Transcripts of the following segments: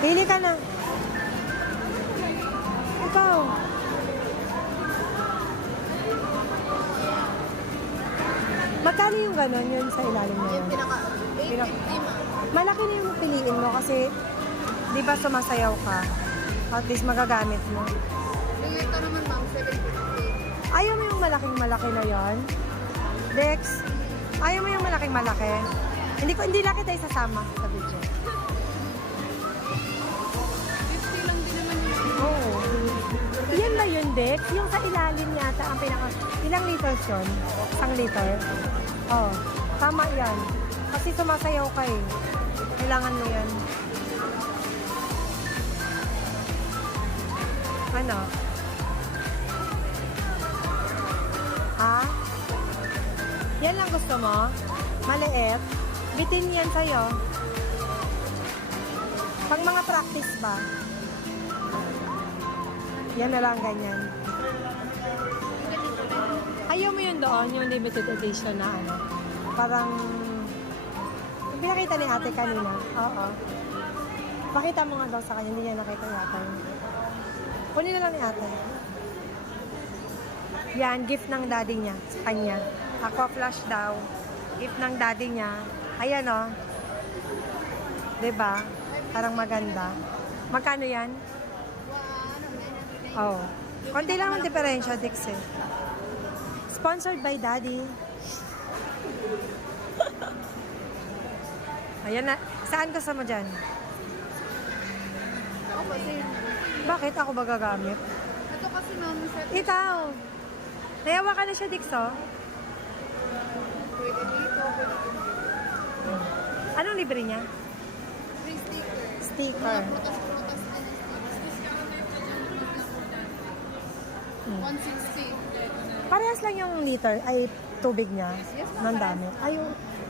Pili ka na. Ikaw. Magkano yung gano'n yun sa ilalim na yun? Yung pinaka 850 ma. Malaki na yung piliin mo kasi di ba sumasayaw ka? At least magagamit mo. Yung ito naman ma'am, 750. Ayaw mo yung malaking malaki na yon? Dex, ayaw mo yung malaking malaki? Hindi lang kita isasama sa video. 50 lang din naman yun. Oo. Yan ba yun, Dex? Yung sa ilalim yata ang pinaka... Ilang liters yun? 1 liter? Oo. Tama yan. Kasi sumasayaw ka eh. Kailangan mo yan. Ano? Ha? Yan lang gusto mo? Maliit? Bitin yan sa'yo. Pang mga practice ba? Yan na lang ganyan. Ayaw mo yun doon, yung limited edition na ano. Parang, yung pinakita ni ate kanina. Oo. Pakita mo nga daw sa kanya, hindi niya nakita yata yun. Kunin na lang ni ate. Yan, gift ng daddy niya sa kanya. Aqua flash daw. Gift ng daddy niya. Ayan o. Diba? Parang maganda. Magkano yan? Oh. Konti lang ang diferensya, Dix eh. Sponsored by Daddy. Ayan na. Saan gusto mo dyan? Ako kasi, Bakit ako ba gagamit? ito kasi ma'am, Ikaw. Nayawa ka na siya, Dix, oh. pwede dito, pwede dito. Anong libre niya? Free sticker. Sticker. Mga prutas-prutas na ng stickers. 160. Parehas lang yung liter, ay tubig niya. Yes, Nang dami. Ay,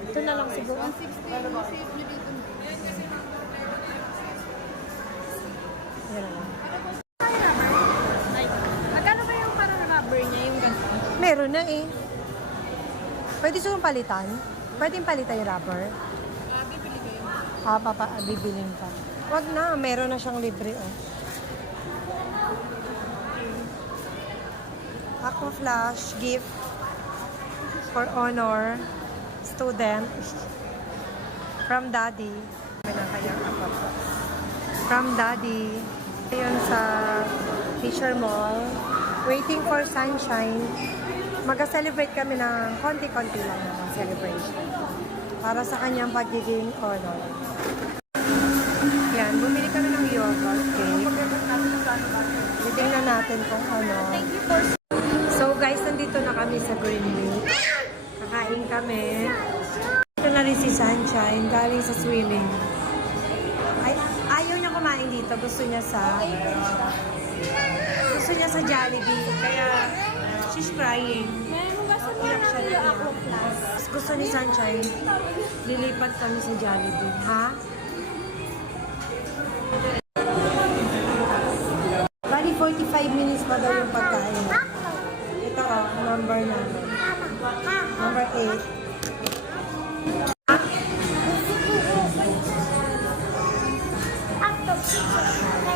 ito na lang siguro. 160. Save nyo dito. Yan na lang. Magkano ba yung parang rubber niya, yung ganito? Meron na eh. Pwede sigong palitan? Pwedeng palitan yung rubber? Bibili kayo. Bibilin pa. Wag na, meron na siyang libre oh. Aqua Flash gift for honor student from Daddy. Kanyang Aqua Flash. From Daddy. Ayun sa Fisher Mall. Waiting for sunshine. Mag-celebrate kami ng konti-konti lang ng celebration. Para sa kanyang pagiging honor. Yan, bumili kami ng yogurt cake. Titingnan natin kung ano. So guys, nandito na kami sa Greenwich. Kakain kami. Ito na rin si Sunshine, galing sa swimming. Ayaw niya kumain dito. Gusto niya sa Jollibee. Kaya she's crying. Iyak siya na iyak. Gusto ni Sunshine, lilipat kami sa Jollibee. Ha? Bali, 45 minutes pa daw yung pagkain. Ito oh, number namin. Number 8.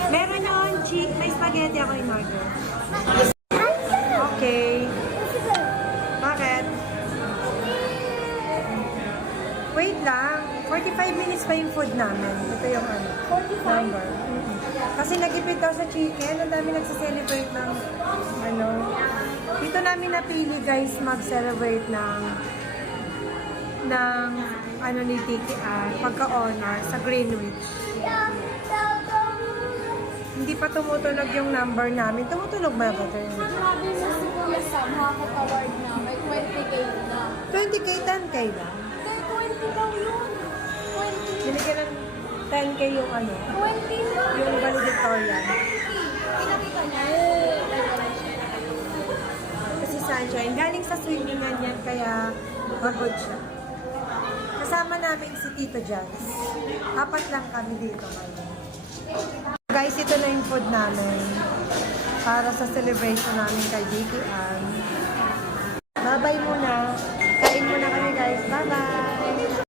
Meron yun, may spaghetti ako in order. Okay. Bakit? Wait lang. 45 minutes pa yung food namin. Ito yung ano. 45? Number. Kasi nag-ipit daw sa chicken. Ang dami nagsiselebrate ng ano. Dito namin napili guys mag-celebrate ng ano ni Tiki pagka-honor sa Greenwich. Hindi pa tumutunog yung number namin. Tumutunog ba ito? Sabi mo siguro sa makakataward na may 20k na. 20k, 10k lang. 20 daw yun. 20. Binigyan ng 10k yung ano. 20 na. Yung valedictorian. Pinakita niya. Kasi Sunshine, galing sa swimmingan yan, kaya pagod siya. Kasama namin si Tito Jans. 4 lang kami dito ngayon. Guys, ito na yung food namin para sa celebration namin kay Diki Ann. Bye-bye muna. Kain muna kami guys. Bye-bye!